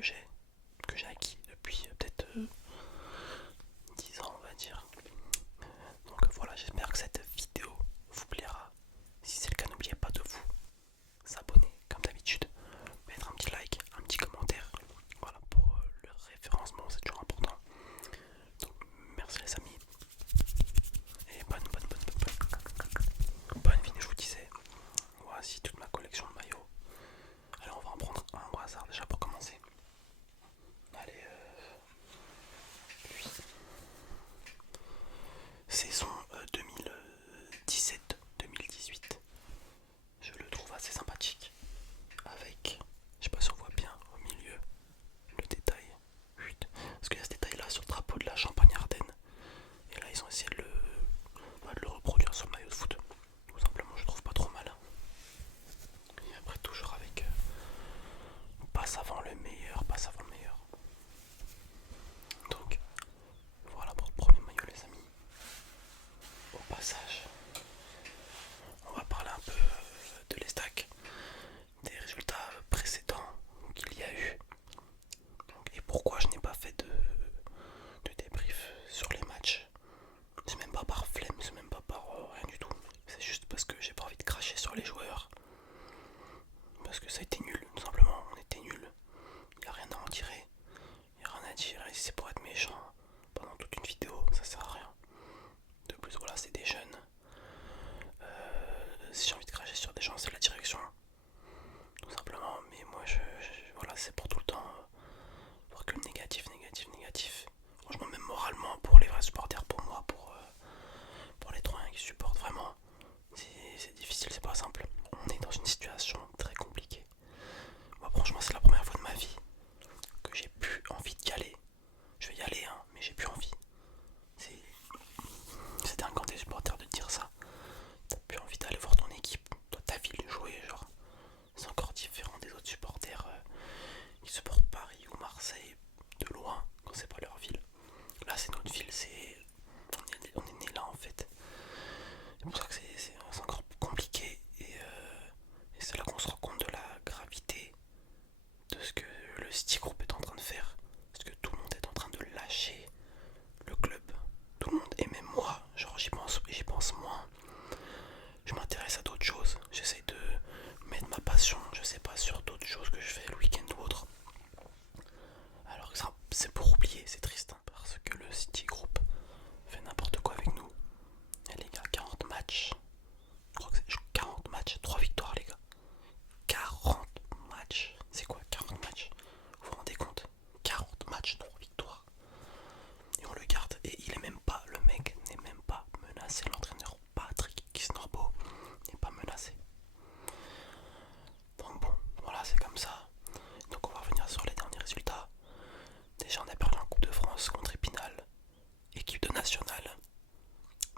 que j'ai acquis depuis peut-être 10 ans, on va dire. Donc voilà, j'espère que cette vidéo vous plaira. Si c'est le cas, n'oubliez pas de vous s'abonner comme d'habitude, mettre un petit like, un petit commentaire. Voilà, pour le référencement, c'est toujours important. Donc merci les amis. Et bonne vidéo, je vous disais. Voici toute ma collection de maillots. Alors on va en prendre un au hasard déjà pour commencer. Allez, lui. Saison 2017-2018. Je le trouve assez sympathique. Avec, je sais pas si on voit bien au milieu, le détail. Parce qu'il y a ce détail là sur le drapeau de la Champagne-Ardenne. Et là ils ont essayé de le reproduire sur le maillot de foot. Tout simplement, je trouve pas trop mal. Et après toujours avec passe avant le meilleur, passe avant le meilleur. Donc voilà pour le premier maillot les amis. Au passage, on va parler un peu de l'Estac, des résultats précédents qu'il y a eu. Et pourquoi je n'ai pas fait de débrief sur les matchs. C'est même pas par flemme, c'est même pas par rien du tout. C'est juste parce que j'ai pas envie de cracher sur les joueurs. Parce que ça a été nul, tout simplement, on était nul. Il n'y a rien à en tirer. Il n'y a rien à dire, et si c'est pour être méchant pendant toute une vidéo, ça sert à rien. De plus, voilà, c'est des jeunes. Si j'ai envie de cracher sur des gens, c'est la direction. Tout simplement, mais moi, voilà, c'est pour tout le temps. Voir que le négatif, négatif, négatif. Franchement, même moralement, pour les vrais supporters, pour moi, pour les Troyens qui supportent vraiment, c'est difficile, c'est pas simple. On est dans une situation très compliquée. Moi, franchement, c'est la première fois de ma vie que j'ai plus envie d'y aller. Je vais y aller, hein, mais j'ai plus envie. C'est dingue quand t'es supporter de te dire ça. T'as plus envie d'aller voir ton équipe, toi ta ville jouer, genre. C'est encore différent des autres supporters qui supportent Paris ou Marseille de loin quand c'est pas leur ville. Là, c'est notre ville, on est né là en fait. C'est pour ça que c'est encore compliqué et c'est là qu'on se rend compte de la gravité de ce que le City Group est en train de faire. Parce que tout le monde est en train de lâcher le club. Tout le monde, et même moi, genre j'y pense moins. Je m'intéresse à d'autres choses. J'essaie de mettre ma passion, je sais pas, sur d'autres choses que je fais le week-end ou autre. Alors que ça, c'est pour oublier, c'est triste. Hein, parce que le City Group fait n'importe quoi avec nous. Et les gars, 40 matchs. Je crois que c'est 40 matchs, 3 victoires les gars. 40 matchs. C'est quoi 40 matchs? Vous vous rendez compte? 40 matchs, 3 victoires. Et on le garde. Et il est même pas, le mec n'est même pas menacé. L'entraîneur Patrick Kisnorbo n'est pas menacé. Donc bon, voilà, c'est comme ça. Donc on va revenir sur les derniers résultats. Déjà on a perdu en Coupe de France contre Épinal, équipe de nationale.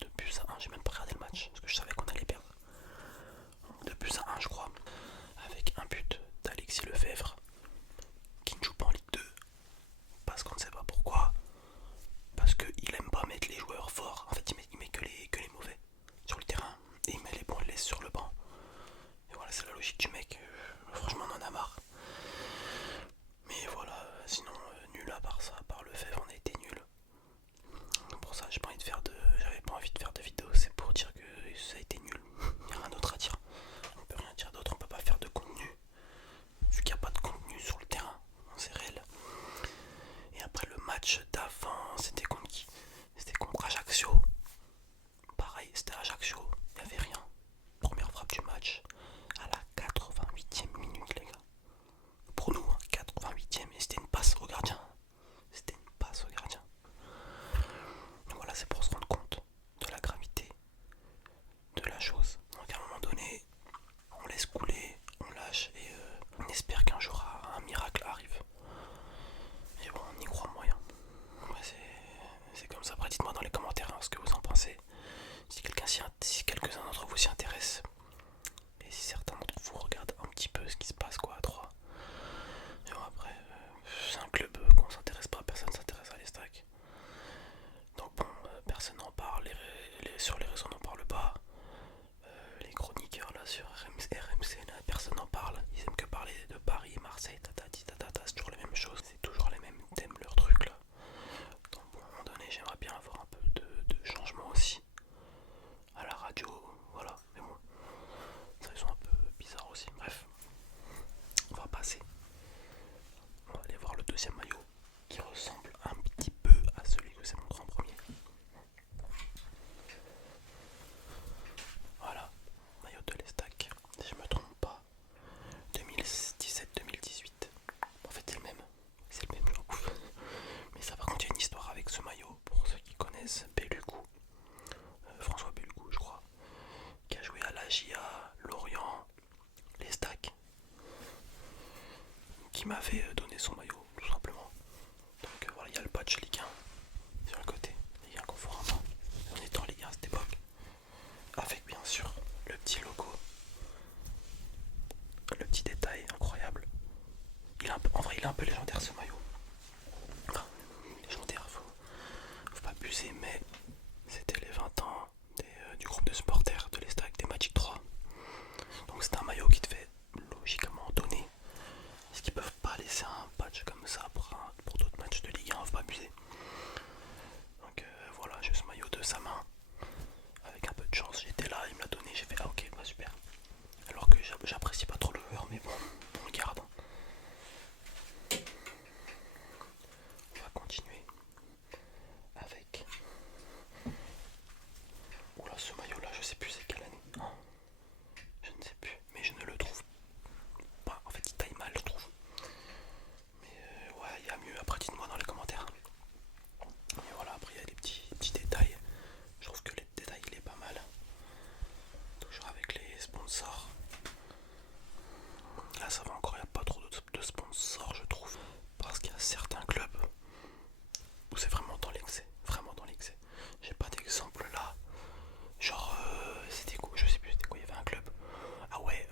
De buts à 1, j'ai même pas regardé le match parce que je savais qu'on allait perdre. De buts à 1 je crois. Avec un but d'Alexis Lefebvre qui ne joue pas en Ligue 2. Parce qu'on ne sait pas pourquoi. Parce qu'il aime pas mettre les joueurs forts. En fait il met que les mauvais sur le terrain. Et il met les bons, il les laisse sur le banc. Et voilà, c'est la logique du mec. Franchement on en a marre. Mais voilà, sinon nul à part ça, à part Lefebvre on a été nul. Pour ça j'avais pas envie de faire de vidéo, c'est pour dire que ça a été nul. Il n'y a rien d'autre à dire. On peut rien dire d'autre, on peut pas faire de contenu. Vu qu'il n'y a pas de contenu sur le terrain, c'est réel. Et après le match d'avant, c'était contre qui? C'était contre Ajaccio. Pareil, c'était Ajaccio, il n'y avait rien. Première frappe du match à la 80 qui m'avait donné son maillot, tout simplement. Donc voilà, il y a le patch Ligue 1 sur le côté, Ligue 1 Conforama. On était en Ligue 1 à cette époque. Avec bien sûr le petit logo, le petit détail incroyable. En vrai, il est un peu légendaire ce maillot. Enfin, légendaire, faut pas abuser, mais c'était les 20 ans du groupe de supporters de l'Estac des Magic 3. Donc c'était un maillot qui devait logiquement donner. Est-ce qu'ils peuvent pas laisser un patch comme ça pour d'autres matchs de Ligue 1, faut pas abuser. Donc voilà, j'ai ce maillot de sa main. Avec un peu de chance, j'étais là, il me l'a donné, j'ai fait ah ok, bah super. Alors que j'apprécie pas trop le joueur, mais bon, on le garde. On va continuer avec. Oula, ce maillot là, je sais plus c'est quelle année. Oh, je ne sais plus, mais je ne le trouve pas. En fait, il taille mal, je trouve. Mais ouais, il y a mieux. Après, dites-moi dans les commentaires. Mais voilà, après, il y a des petits détails. Je trouve que les détails, il est pas mal. Toujours avec les sponsors. Là, ça va encore, il n'y a pas trop de sponsors, je trouve. Parce qu'il y a certains clubs où c'est vraiment dans l'excès. Vraiment dans l'excès. J'ai pas d'exemple là. Genre, c'était quoi? Je sais plus, c'était quoi? Il y avait un club. Ah ouais,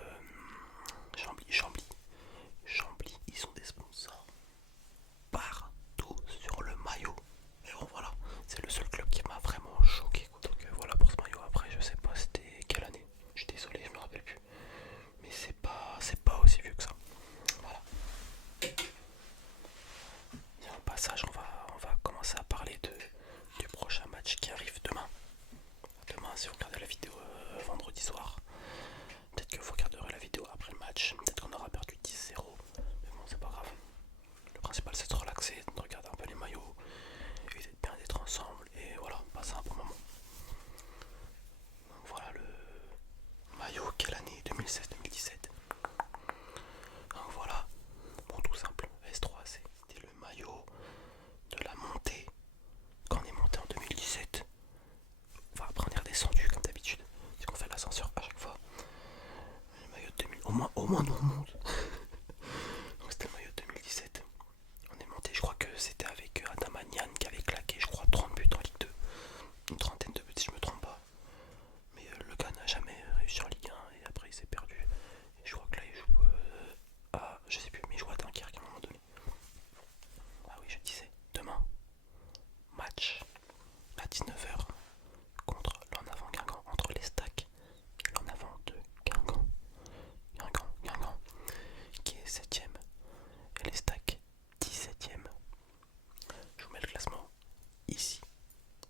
Chambly, ils ont des sponsors partout sur le maillot. Et bon, voilà, c'est le seul club qui m'a vraiment choqué, quoi. Donc voilà pour ce maillot. Après, je sais pas c'était quelle année. Je suis désolé, je me rappelle plus. Mais c'est pas aussi vieux que ça. Voilà. Et en passage, on va commencer à parler du prochain match qui arrive demain. Demain, si vous regardez la vidéo vendredi soir, peut-être que vous regarderez la vidéo après le match. Peut-être qu'on aura perdu 10-0. Mais bon, c'est pas grave. Le principal, c'est de se relaxer, de regarder un peu les maillots et d'être bien d'être ensemble. Et voilà, passer un bon moment. Donc voilà le maillot, quelle année? 2016-2017. Donc voilà, bon, tout simple. S3C, c'était le maillot de la montée. Quand on est monté en 2017, enfin après on est redescendu comme d'habitude, c'est qu'on fait l'ascenseur à chaque fois. Le maillot de 2000, au moins nous on monte. Donc c'était le maillot de 2017. On est monté, je crois que c'était avec Adamanian qui avait claqué, je crois, 30 buts en Ligue 2. Une trentaine de buts si je me trompe pas. Mais le gars n'a jamais réussi en Ligue 1 et après il s'est perdu. Et je crois que là il joue à, je sais plus, mais il joue à Dunkerque à un moment donné. Ah oui, je disais, demain, match à 19h contre l'en-avant Guingamp, entre les stacks et l'en-avant de Guingamp. Guingamp, qui est 7ème et les stacks 17ème. Je vous mets le classement ici.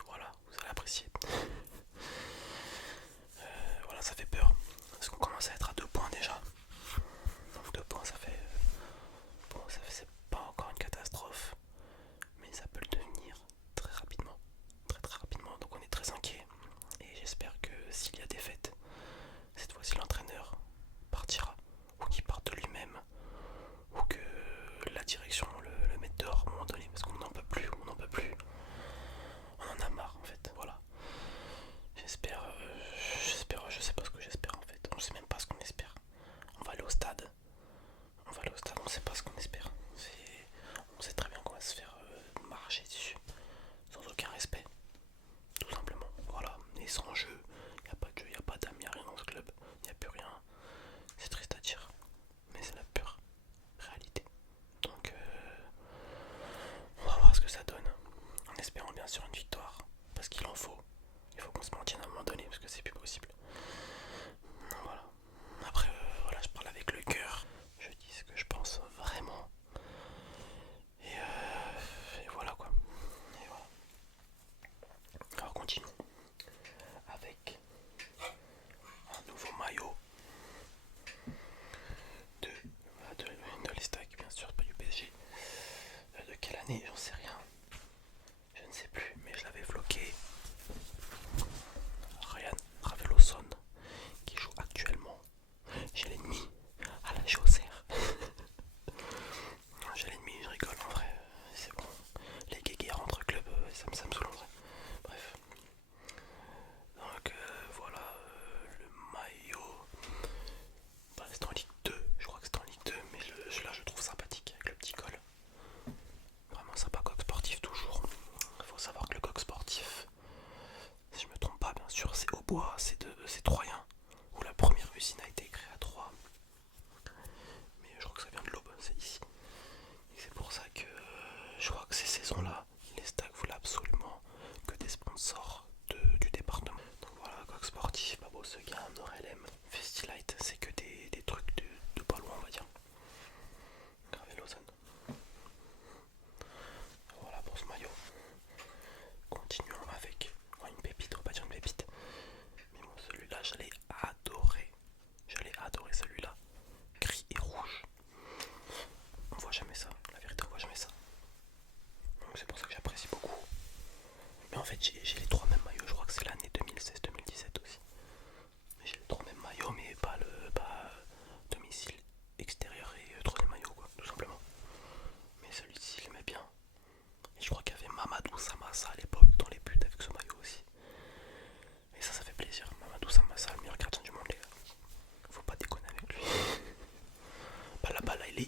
Voilà, vous allez apprécier. Voilà, ça fait peur. Parce qu'on commence à être à 2 points déjà. Donc 2 points, ça fait. Bon, c'est pas encore une catastrophe. Mais ça peut le devenir très rapidement. Très très rapidement. Donc on est très inquiet. Et j'espère que s'il y a défaite, cette fois-ci l'entraîneur partira. Ou qu'il parte de lui-même. Ou que la direction le mette dehors à un moment donné. Parce qu'on n'en peut plus. On en a marre en fait. Voilà. J'espère, je sais pas ce que j'espère en fait. On sait même pas ce qu'on espère. On va aller au stade. On sait pas ce qu'on espère. On sait très bien qu'on va se faire marcher dessus. Sans aucun respect. Tout simplement. Voilà. Et sans jeu. Il n'y a pas de jeu, il n'y a pas d'âme, il n'y a rien dans ce club. Il n'y a plus rien. C'est triste à dire. Mais c'est la pure réalité. Donc on va voir ce que ça donne. En espérant bien sûr une victoire. Parce qu'il en faut. Il faut qu'on se maintienne à un moment donné parce que c'est plus possible. Voilà. Après, voilà, je parle avec le cœur. Je dis ce que je pense vraiment.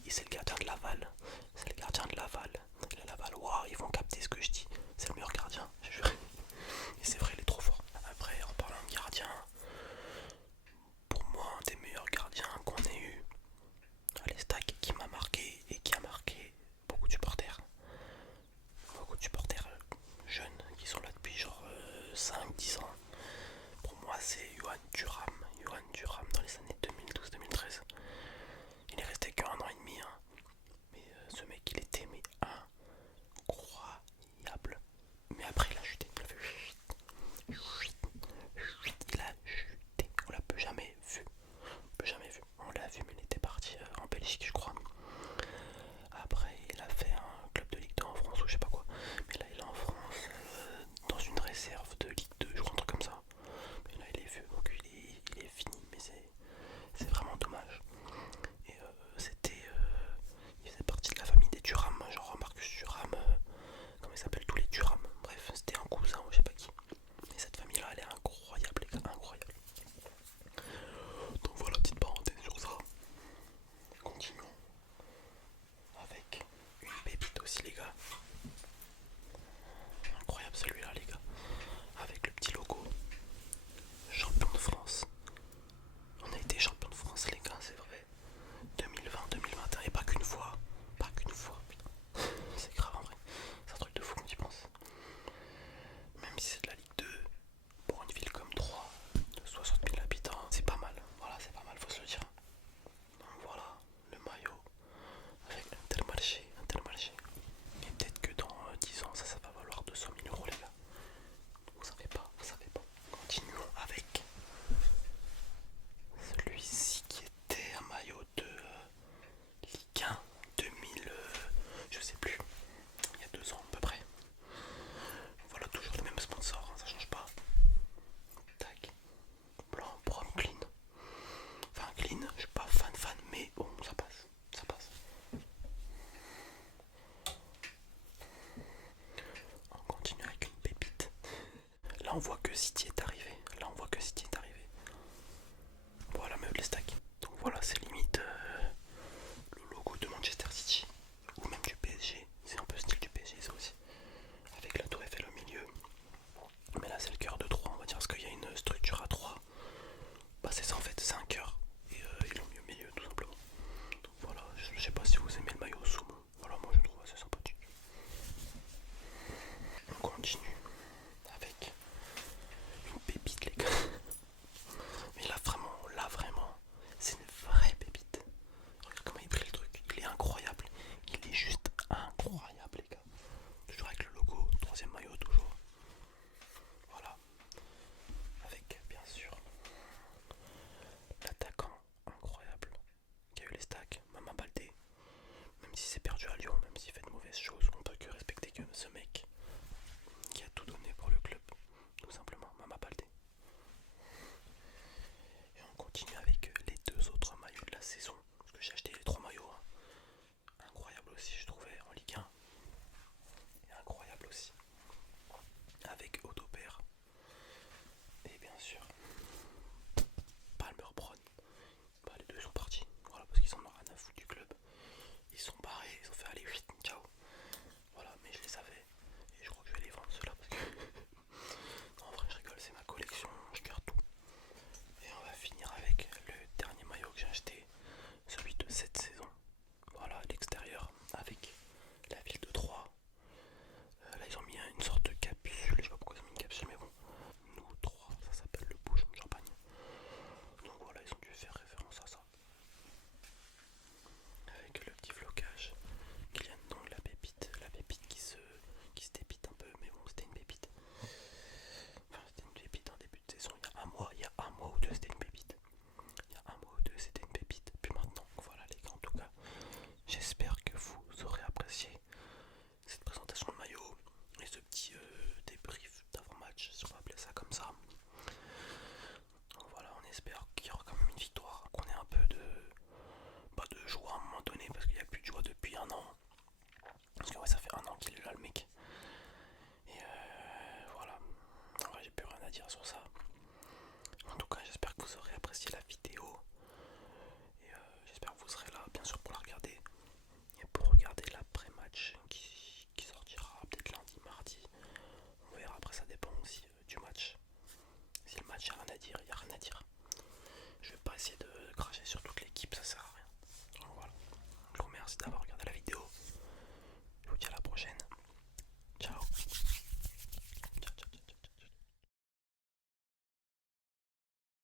c'est le gardien de Laval. C'est le gardien de Laval. Les Laval, waouh, ils vont capter ce que je dis. C'est le meilleur gardien, je jure. Et c'est vrai, il est trop fort. Après, en parlant de gardien, pour moi, un des meilleurs gardiens qu'on ait eu à l'Estac qui m'a marqué et qui a marqué beaucoup de supporters. Beaucoup de supporters jeunes qui sont là depuis genre 5-10 ans. Pour moi, c'est Johan Thuram. Johan Thuram dans les années 2012-2013. Il est resté qu'un an et demi. Hein. Mais ce mec, il était mais incroyable. Mais après, il a chuté. Il a chuté. On l'a plus jamais vu. Plus jamais vu. On l'a vu, mais il était parti en Belgique, je crois. Après, il a fait un club de Ligue 2 en France ou je sais pas quoi. Mais là, il est en France dans une réserve de Ligue 2, je crois, un truc comme ça. Mais là, il est vieux, donc il est fini. Mais c'est vraiment dommage. Et il faisait partie de la famille des Thuram, genre Marcus Thuram, comment il s'appelle, tous les Thuram. Bref, c'était un cousin ou je sais pas qui. Et cette famille-là, elle est incroyable, les gars, incroyable. Donc voilà, petite parenthèse sur ça. Continuons avec une pépite aussi, les gars. Incroyable celui-là, les gars. Avec le petit logo. Champion de France. On a été champion de France, les gars, c'est vrai. 2020-2021, et pas qu'une fois. Pas qu'une fois, putain. C'est grave en vrai. C'est un truc de fou quand tu y penses. Même si c'est de la Ligue 2, pour une ville comme Troyes, de 60 000 habitants, c'est pas mal. Voilà, c'est pas mal, faut se le dire. Donc voilà, le maillot avec Intermarché, Intermarché. Et peut-être que dans 10 ans, ça va valoir 200 000 euros, les gars. Vous savez pas, vous savez pas. Continuons avec celui-ci qui était un maillot de Ligue 1 2000, je sais plus, il y a 2 ans à peu près. Voilà, toujours le même sponsor, hein, ça change pas. Tac, blanc, prom, clean. Enfin, clean, je suis pas fan, mais bon, ça passe, ça passe. On continue avec une pépite. Là, on voit que City est arrivé. Là, on voit que City est arrivé. Voilà, mais les stacks. Donc voilà, c'est limite le logo de Manchester City ou même du PSG. C'est un peu style du PSG, ça aussi. Avec la tour Eiffel au milieu. Mais là, c'est le cœur de 3, on va dire, parce qu'il y a une structure à 3. Bah, c'est ça en fait, c'est un cœur. Et ils l'ont mis au milieu, tout simplement. Donc voilà, je sais pas si vous aimez le maillot saumon. Voilà, moi je le trouve assez sympathique. On continue avec une pépite, les gars. Mais là vraiment, c'est une vraie pépite. Regarde comment il brille le truc, il est incroyable. Il est juste incroyable, les gars. Toujours avec le logo, troisième maillot, toujours. Voilà. Avec, bien sûr, l'attaquant incroyable qui a eu les stacks, Mama Baldé. Même si c'est perdu à Lyon, même s'il fait de mauvaises choses, on peut que respecter que ce mec